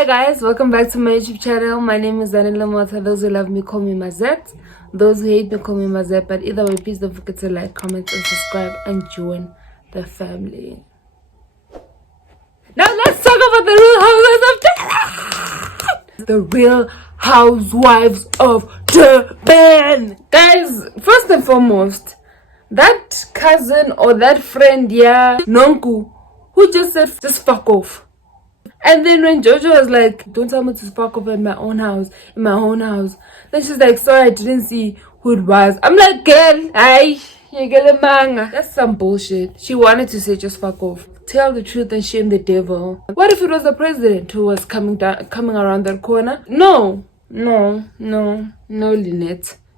Hi guys, welcome back to my YouTube channel. My name is Zanila Mota. Those who love me call me Mazette. Those who hate me call me Mazette. But either way, please don't forget to like, comment, and subscribe and join the family. Now let's talk about the Real Housewives of Japan. Guys, first and foremost, that cousin or that friend, Nonku, who just said just fuck off. And then when Jojo was like, don't tell me to fuck off in my own house, then she's like, sorry, I didn't see who it was. I'm like, girl, you get a manga. That's some bullshit. She wanted to say just fuck off. Tell the truth and shame the devil. What if it was the president who was coming around that corner? No, Lynette.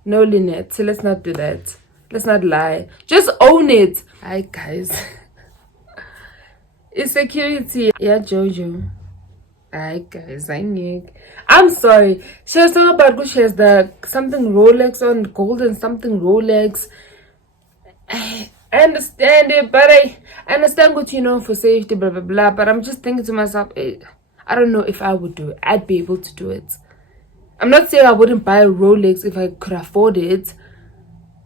No, Lynette. So let's not do that. Let's not lie. Just own it. Hi, guys. Insecurity. Yeah, Jojo. Hi, guys. I'm sorry. She was talking about she has something Rolex on, gold and something Rolex. I understand it, but I understand what for safety, blah, blah, blah. But I'm just thinking to myself, I don't know if I would do it. I'd be able to do it. I'm not saying I wouldn't buy a Rolex if I could afford it.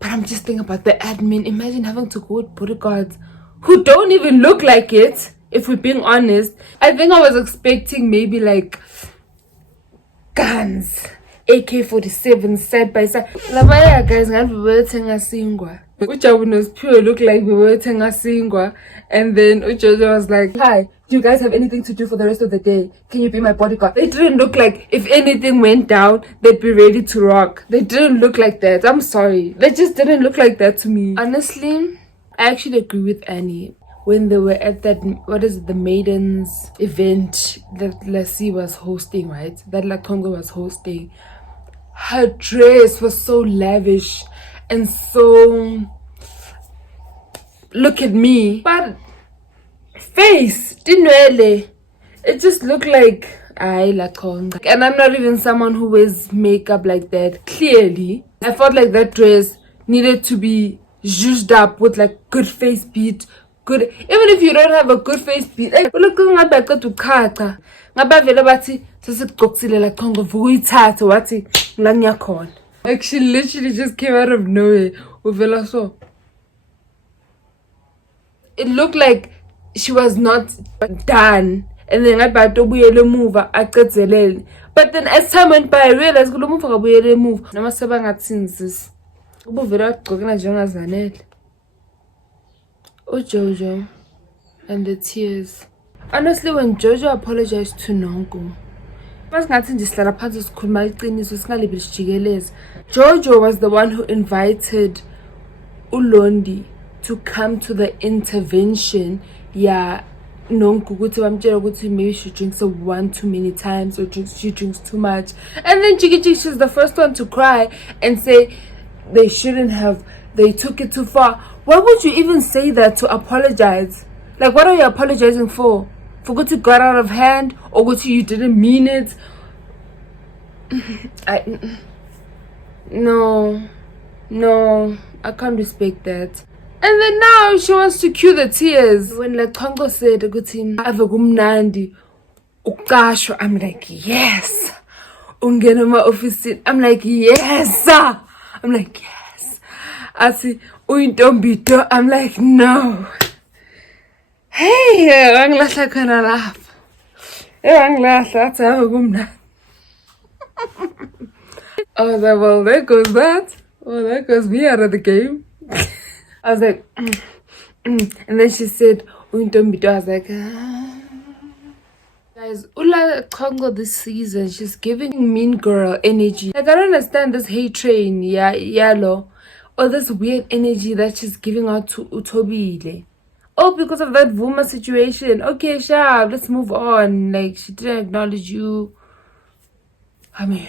But I'm just thinking about the admin. Imagine having to go with bodyguards who don't even look like it, if we're being honest. I think I was expecting maybe like guns, AK-47 side by side. Labaya guys, we were telling a singwa. Which I would pure look like we were telling a singwa. And then Jojo was like, hi, do you guys have anything to do for the rest of the day? Can you be my bodyguard? They didn't look like if anything went down, they'd be ready to rock. They didn't look like that. I'm sorry. They just didn't look like that to me. Honestly, I actually agree with Annie. When they were at that, the Maidens event that Lassie was hosting, right? That LaConco was hosting. Her dress was so lavish and so, look at me. But face, dinwele, it just looked like, LaConco. And I'm not even someone who wears makeup like that. Clearly, I felt like that dress needed to be zhuzhed up with like good face beat. Good, even if you don't have a good face beat, look ngabe to khatha ngabe vele bathi sesigqoksile la Congo vuyithathe wathi la ngiyakhona. Like she literally just came out of nowhere. Uvela so it looked like she was not done, and then ngabe atobuyele emuva aqedzelele. But then as time went by, I realized kulo muva kabuyele emuva noma sebangathini sis ubuvela wagqokela njengazanele. Jojo and the tears. Honestly, when Jojo apologized to Nonku, Jojo was the one who invited Ulondi to come to the intervention. Yeah, Nonku, maybe she drinks one too many times or she drinks too much. And then she's the first one to cry and say they shouldn't have, they took it too far. Why would you even say that to apologize? Like, what are you apologizing for? For what you got out of hand? Or what you didn't mean it? No, I can't respect that. And then now she wants to cue the tears. When LaConco said, I'm like, yes. I'm like, yes. I'm like, yes. I see. I'm like, no. Hey, I was like, well, there goes that. Oh, there goes me out of the game. I was like, And then she said, I was like, Guys, LaConco this season, she's giving mean girl energy. Like, I don't understand this hate train, yellow. Or this weird energy that she's giving out to Utobile. Oh, because of that Vuma situation. Okay, sharp, let's move on. Like, she didn't acknowledge you. I mean,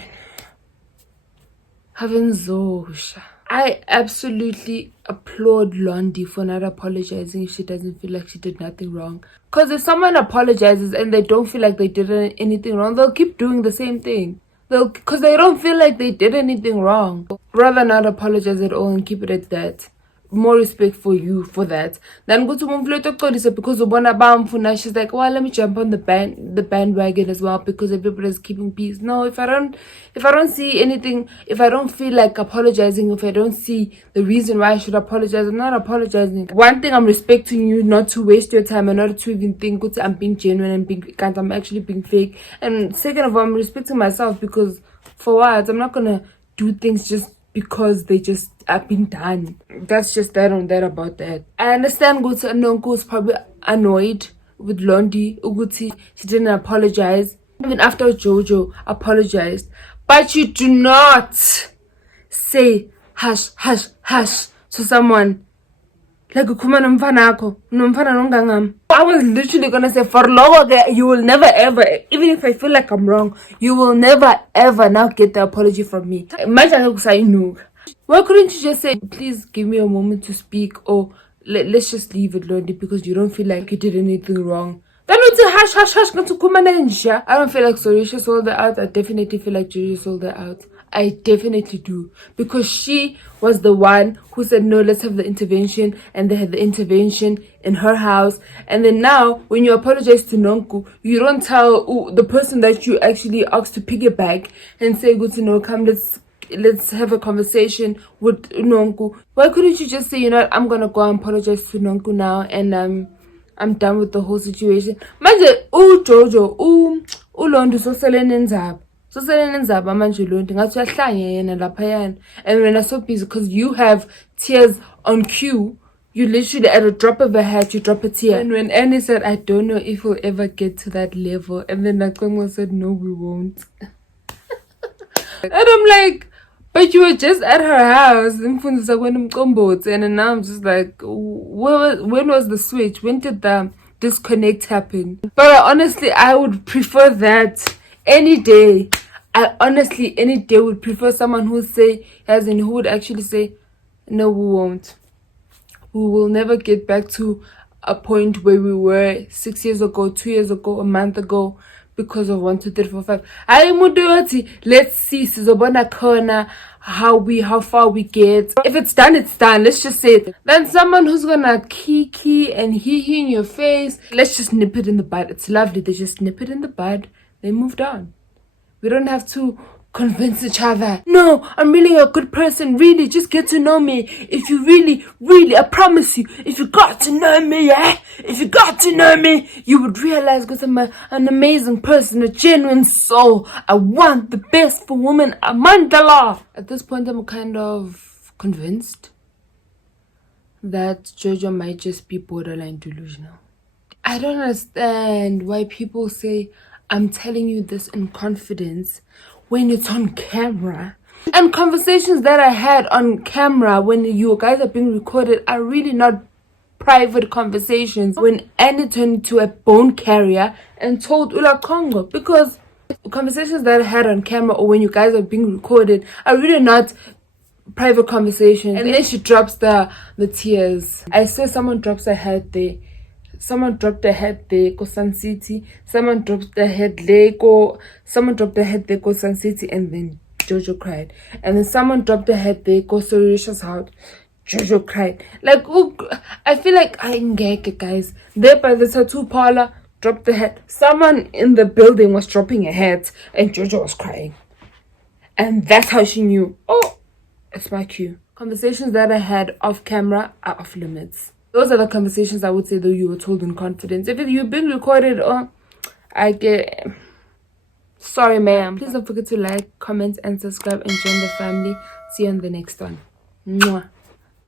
I absolutely applaud Londi for not apologizing if she doesn't feel like she did nothing wrong. Because if someone apologizes and they don't feel like they did anything wrong, they'll keep doing the same thing. Because they don't feel like they did anything wrong. Rather not apologize at all and keep it at that. more respect for you for that than go to Mumfloto because of one now she's like, well, let me jump on the bandwagon as well because everybody's keeping peace. No, if I don't see anything, if I don't feel like apologizing, if I don't see the reason why I should apologize, I'm not apologizing. One thing, I'm respecting you not to waste your time and not to even think I'm being genuine and I'm actually being fake. And second of all, I'm respecting myself because for what? I'm not gonna do things just because they just have been done. That's just that on that about that. I understand Guti Nonku is probably annoyed with Londi. Uguti, she didn't apologize. Even after Jojo apologized. But you do not say hush, hush, hush to someone. Like I was literally gonna say for long, you will never ever, even if I feel like I'm wrong, you will never ever now get the apology from me. Imagine why couldn't you just say, please give me a moment to speak, or let's just leave it, Lodi, because you don't feel like you did anything wrong. Then it's a hush, hush, hush. I don't feel like Sorisha sold her out. I definitely feel like Juju sold her out. I definitely do. Because she was the one who said, no, let's have the intervention. And they had the intervention in her house. And then now, when you apologize to Nonku, you don't tell the person that you actually asked to piggyback and say, good to know, come, let's have a conversation with Nonku. Why couldn't you just say, you know what, I'm going to go and apologize to Nonku now. And I'm done with the whole situation. Manje, Jojo, Londo, so selling nzaba manje Londo. Ngathi uyahlanya yena laphayana. And when I'm so busy, because you have tears on cue, you literally at a drop of a hat, you drop a tear. And when Annie said, I don't know if we'll ever get to that level. And then LaConco said, no, we won't. And I'm like, but you were just at her house and now I'm just like, when was the switch? When did the disconnect happen? But honestly, I would prefer that any day. I honestly any day would prefer someone who would actually say, no, we won't. We will never get back to a point where we were 6 years ago, 2 years ago, a month ago, because of 1, 2, 3, 4, 5. Let's see, Sizobona Kona, how far we get. If it's done, it's done. Let's just say it. Then someone who's gonna kiki and he in your face, let's just nip it in the bud. It's lovely. They just nip it in the bud. They moved on. We don't have to convince each other. No, I'm really a good person. Really, just get to know me. If you really, I promise you, if you got to know me, if you got to know me, you would realize because I'm an amazing person, a genuine soul. I want the best for women. Amandala. At this point, I'm kind of convinced that Jojo might just be borderline delusional. I don't understand why people say, I'm telling you this in confidence when it's on camera. And conversations that I had on camera when you guys are being recorded are really not private conversations. When Annie turned into a bone carrier and told LaConco, because conversations that I had on camera or when you guys are being recorded are really not private conversations. And then she drops the tears. I saw someone drops her head there. Someone dropped their head there, go Sun City. Someone dropped their head there, someone dropped their head there, go Sun City, and then Jojo cried. And then someone dropped their head there, go Sorisha's house. Jojo cried. Like, I feel like I engage, guys. There by the tattoo parlor, dropped the head. Someone in the building was dropping a head, and Jojo was crying. And that's how she knew, it's my cue. Conversations that I had off camera are off limits. Those are the conversations I would say though you were told in confidence. If you've been recorded, I get... Sorry, ma'am. Please don't forget to like, comment, and subscribe and join the family. See you on the next one. Mwah.